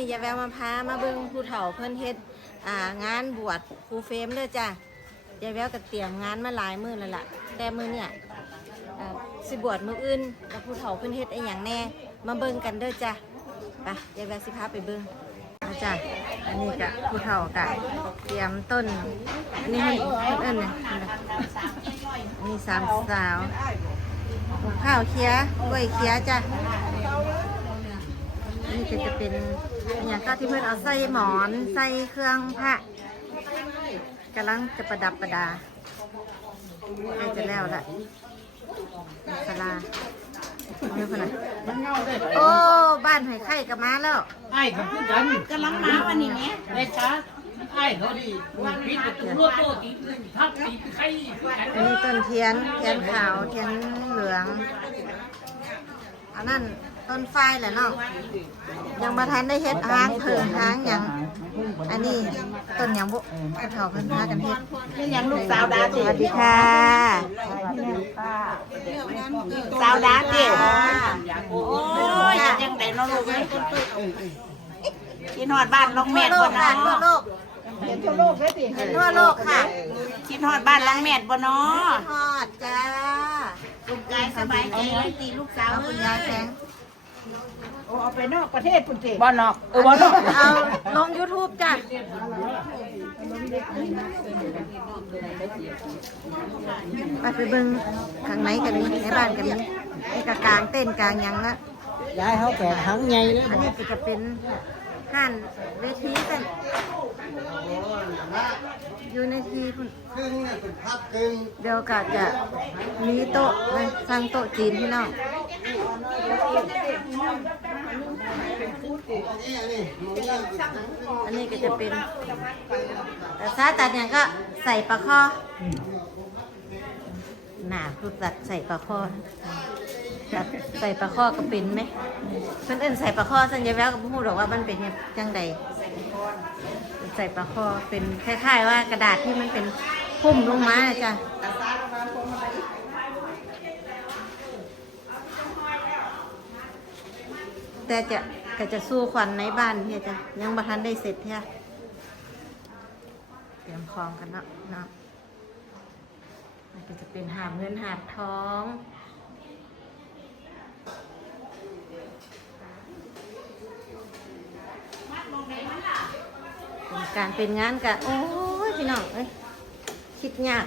นี้ยายแววมาพามาเบิ่งผู้เฒ่าเพิ่นเฮ็ดงานบวชครูเฟรมเด้อจ้ะยายแววก็เตรียมงานมาหลายมื้อแล้วล่ะแต่มื้อเนี่ยสิบวชมื้ออื่นแล้วผู้เฒ่าเพิ่นเฮ็ดไอ้หยังแน่มาเบิ่งกันเด้อจ้ะไปยายแววสิพาไปเบิ่งนะจ้ะอันนี้ก็ผู้เฒ่าก็เตรียมต้นอันนี้ให้เอิ้นนะนี่สามสาวข้าวเคี้ยกล้วยเคี้ยจ้ะนี่ก็จะเป็นอย่างก็ที่เพื่อนเอาใส่หมอนใส่เครื่องพระกำลังจะประดับประดาใกล้จะแล้วละศาลาเมื่อไหร่โอ้บ้านหอยไข่กับม้าแล้วไอ้กับผู้กันกำลังมาวันนี้เนี่ยไอ้จ้าไอ้เขาดีปิดประตูรั้วโตตีทับตีไข่อันนี้ต้นเทียนขาวเทียนเหลืองอันนั้นต้นไฟแหละเนาะยังมาทันได้เฮ็ดหางเผิงหางอย่างอันนี้ต้นอย่างบุเฒ่าเพิ่นพากันเฮ็ดนี่ยังลูกสาวดา สวัสดีค่ะสาวดาเจ๊โอ้ยยังได้น้องลูกเลยกินหอดบ้านลองแม่บ่เนาะทั่วโลกเห็นทั่วโลกเลยสิเห็นทั่วโลกค่ะกินหอดบ้านลองแม่บ่เนาะทอดจ้าลูกยายสบายใจเลยตีลูกสาวคุณยายแข็งเอาไปนอกประเทศคุณเจ๊บ้านนอกบ้านนอกเอาลง YouTube จ้ะไปเบิ่งข้างในกันนี้ในบ้านกันนี้นี่กลางเต้นกลางยังละยายเขาแก่ทั้งไงเลยอันนี้จะเป็นห้านเวทีกันอยู่ในทีคุณเดี๋ยวก็จะมีโต๊ะสร้างโต๊ะจีนพี่น้องอันนี้ก็จะเป็นแต่ซาตัดเนี่ยก็ใส่ปลาข้อหนาผู้ตัดใส่ปลาข้อตัดใส่ปลาข้อก็เป็นไหมเพื่อนเอื่นใส่ปลาข้อสัญญาแววกับพูดบอกว่ามันเป็นจังใดใส่ปลาข้อเป็นคล้ายๆว่ากระดาษที่มันเป็นพุ่มลงมาจ้ะแต่จะสู้ควันในบ้านเนี่ยจ้ะยังบ่ทันได้เสร็จเท่าเตรียมคลองกันเนาะมันก็จะเป็นหาบเงินหาบทองการเป็นงานกะโอ้ยพี่น้องเอ้ยคิดยาก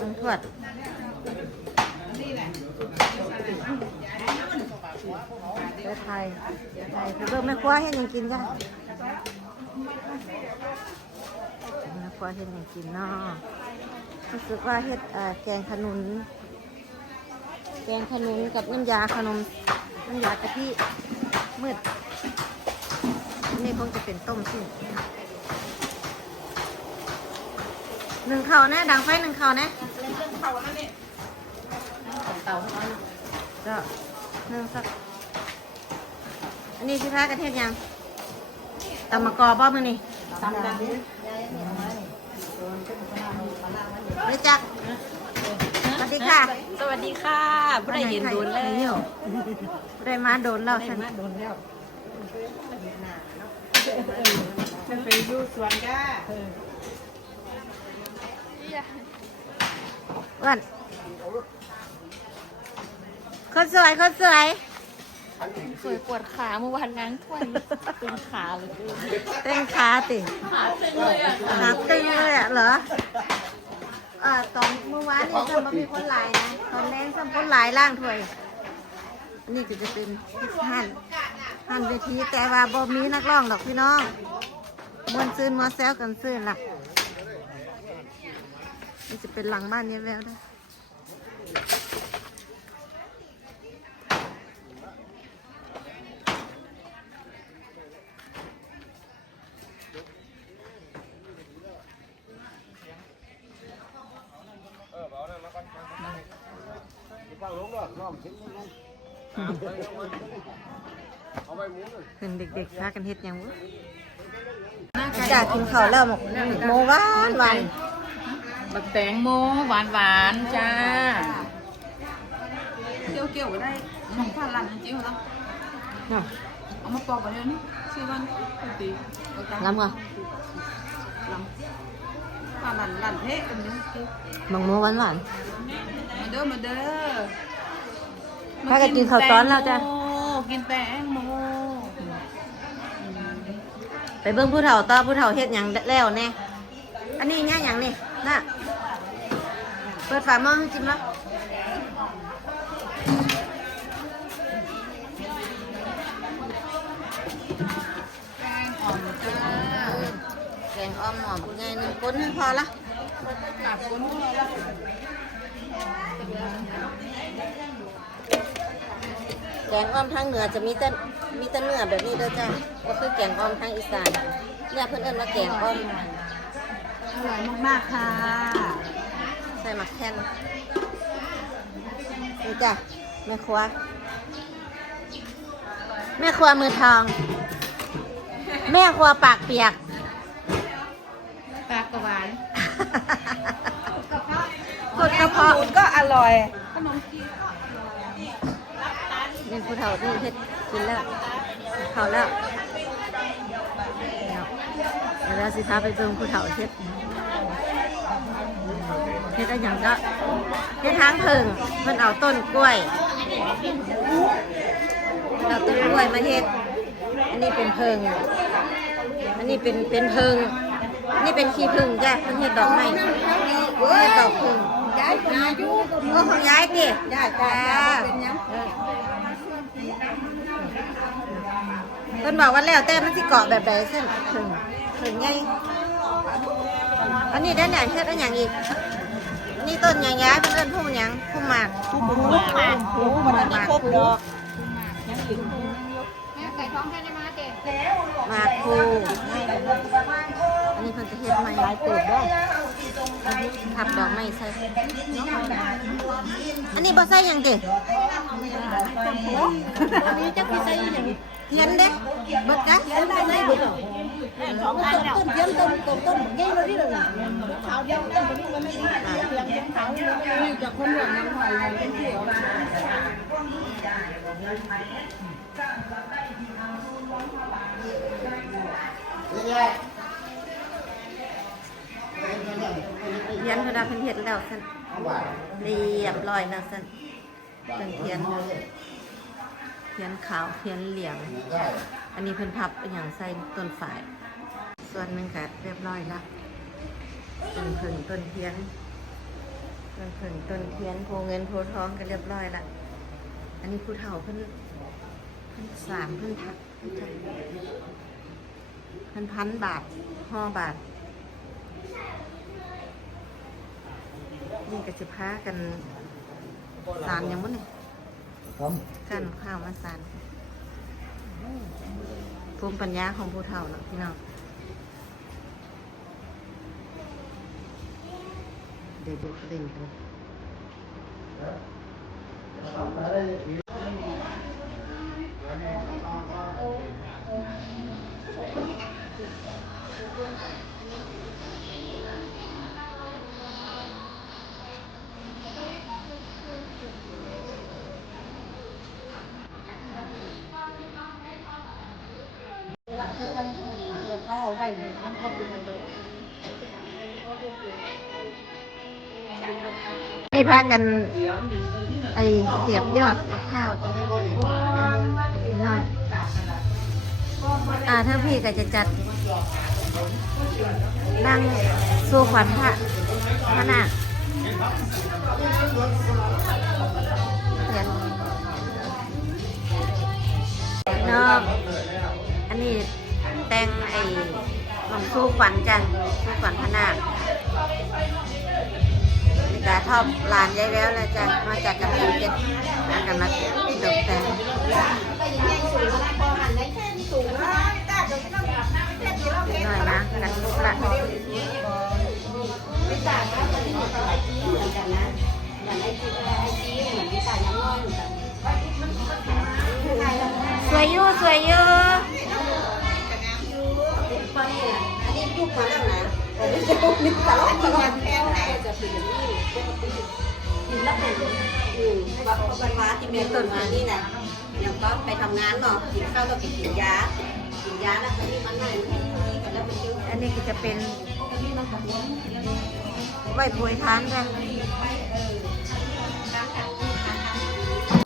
ต้องทวดไทยไปเบิ่งแม่ครัวเฮ็ดหยังกินจ้ะแม่ครัวเฮ็ดหยังกินเนาะรู้สึกว่าเฮ็ดแกงขนุนกับน้ำยากะทิมืดนี่คงจะเป็นต้มสิ้นหนึ่งเข่านะดังไฟหนึ่งเข่านะเตาก็หนึ่งสักอันนี้ที่พากระเทศยังตำมะกอบ่มือนี่ตำกันไม่จักสวัสดีค่ะสวัสดีค่ะผู้ใดเห็นโดนแล้วผู้ใดมาโดนแล้วฉันจะไปดูสวนก้าวันคนสวยปวดขาเมื่อวานล้างถ้วยเป็นขาเลยเต้นขาติขาตึงเลยอ่ะเหรอตอนเมื่อวานนี่ฉันไม่มีคนหลายนะตอนแรกฉันคนหลายล่างถ้วยนี่ก็จะเป็นหันเวทีแต่ว่าบ่มีนักร้องดอกพี่น้องมวนซื่นมาแซวกันซื่นล่ะนี่จะเป็นหลังบ้านนี้แล้วนะเป็นเด็กๆพากันเฮ็ดยังวะจากกินข้าวแล้วโมหวานบักแตงโมหวานจ้าเกี่ยวก็ได้ของฝรั่งจริงเหรอ เอามาปอกไปเลยนี่ชื่อวันตี ล้ำก่อน ปลาหลั่นเทะอันนี้ มังโมหวาน มาเด้อพากันกินข้าวต้อนแล้วจ้ะ กินแตงโม ไปเบิ่งผู้เฒ่าต่อผู้เฒ่าเฮ็ดหยังแล้วแน่อันนี้เนี่ยหยังนี่น่ะเปิดฝาหม้อให้จิ้มแล้วแกงอ่อมหอมไงหนึ่งก้นพอละแกงอ่อมทางเหนือจะมีแต่เนื้อแบบนี้เด้อจ้ะก็คือแกงอ่อมทางอีสานเนี่ยเพิ่นเอิ้นว่าแกงอ่อม อร่อยมากๆค่ะ ใส่หมักแคนนี่จ้ะแม่ครัวมือทอง แม่ครัวปากเปียก ปลากระหวาน กดกระเพาะ ก็อร่อย เป็นผู้เฒ่าที่เฮ็ดกินแล้วเขาแล้วแล้วสิพาไปเบิ่งผู้เฒ่าเฮ็ดอะไรอย่างก็เฮ็ดทางเพิงเพิ่นเอาต้นกล้วยเอาต้นกล้วยมาเฮ็ดอันนี้เป็นเพิงอันนี้เป็นเพิงนี่เป็นขี้ผึ้งจ้ะเพิ่นเฮ็ดดอกไม้เฮ็ดดอกผึ้ง ย้ายมาอยู่ โอ้ของย้ายติ ย้ายจ้าเป็นยัง เพิ่นบอกว่าแล้วแต่มันสิเกาะแบบใดเส้นผึ้งใหญ่อันนี้ด้านไหนเฮ็ดอันหยังอีกนี่ต้นหยังย้ายเพิ่นเอิ้นพุ่มหยังพุ่มหมาก ผู้มันได้ครบดอก หมากคูอันนี้เพิ่นจะเฮ็ดใหม่หลายเติบเด้อทับดอกไม้ใส่อันนี้บ่ใส่หยังติอันนี้จักสิใส่หยังเทียนเด้เบิดจ้ะได้เบิดต้นเทียนต้นใหญ่เลยดิล่ะขาวเดียวต้นนี้มันไม่ได้เทียนขาวนี่จากคนเหลืองน้ำหอยเป็นเขียวเทียนเวลาเพิ่นเฮ็ดแล้วซั่นเรียบร้อยแล้วซั่นเป็นเทียนขาวเทียนเหลืองอันนี้เพิ่นพับเป็นอย่างใส่ต้นฝายส่วนหนึงก็เรียบร้อยละต้นผึ่งต้นเทียนโพเงินโพทองก็เรียบร้อยละอันนี้ผู้เฒ่าเพิ่นสามเพิ่นทักเพิ่น1,000 บาทห่อบาทนี่ก็จะพากันสารอย่างมั้งเนี่ยกันข้าวมาสารภูมิปัญญาของผู้เฒ่าเนาะพี่น้องเดี๋ยวดูเล่นกันให้พากันไอเสียบยอดข้าวถ้าพี่ก็จะจัดนั่งสู้ขวัญพระนาคน้องอันนี้แต่งไอ้หลวงสู้ขวัญจ้ะสู้ขวัญพระนาคกาทอบลานยายแล้วนะจ๊ะมาจากกันเป็นเจ็ดกันมาตกแต่งหน่อยนะกันลุกละสวยอยู่อันนี้ยุคมาแล้วนะแต่ไม่ใช่พวกนี้ตลอดแค่ไหนจะเป็นอย่างนี้ กินแล้วเป็นว่าเพราะวันว้าที่เมียต้นมานี่นะยังก็ไปทำงานเนาะกินข้าวก็ไปกินยาแล้วตอนนี้มันไม่กันแล้วมันเยอะ อันนี้ก็จะเป็นไหวโปรยทานค่ะ ไป